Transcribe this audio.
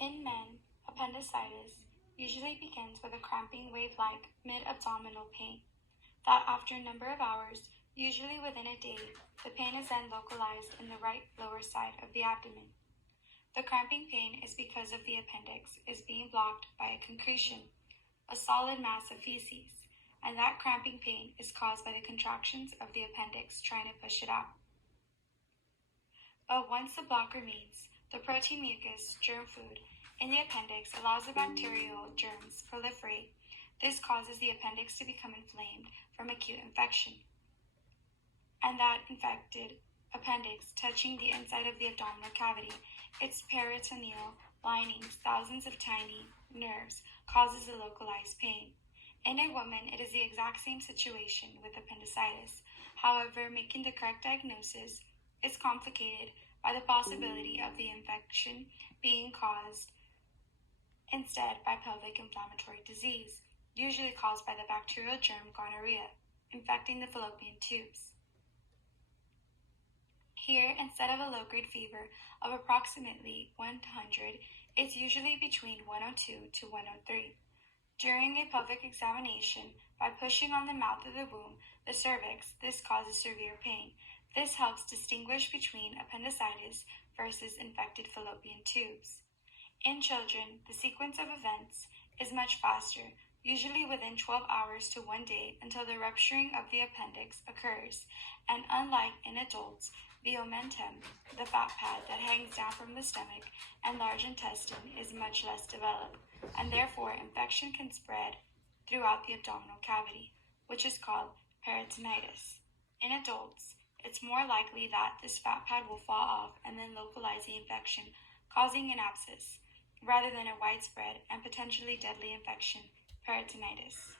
In men, appendicitis usually begins with a cramping wave-like mid-abdominal pain that after a number of hours, usually within a day, the pain is then localized in the right lower side of the abdomen. The cramping pain is because of the appendix is being blocked by a concretion, a solid mass of feces, and that cramping pain is caused by the contractions of the appendix trying to push it out. But once the block remains, the protein mucus, germ food, in the appendix allows the bacterial germs proliferate. This causes the appendix to become inflamed from acute infection. And that infected appendix touching the inside of the abdominal cavity, its peritoneal linings, thousands of tiny nerves, causes a localized pain. In a woman, it is the exact same situation with appendicitis. However, making the correct diagnosis is complicated by the possibility of the infection being caused instead by pelvic inflammatory disease, usually caused by the bacterial germ gonorrhea, infecting the fallopian tubes. Here, instead of a low-grade fever of approximately 100, it's usually between 102 to 103. During a pelvic examination, by pushing on the mouth of the womb, the cervix, this causes severe pain. This helps distinguish between appendicitis versus infected fallopian tubes. In children, the sequence of events is much faster, usually within 12 hours to 1 day until the rupturing of the appendix occurs, and unlike in adults, the omentum, the fat pad that hangs down from the stomach and large intestine, is much less developed, and therefore infection can spread throughout the abdominal cavity, which is called peritonitis. In adults, it's more likely that this fat pad will fall off and then localize the infection, causing an abscess, rather than a widespread and potentially deadly infection, peritonitis.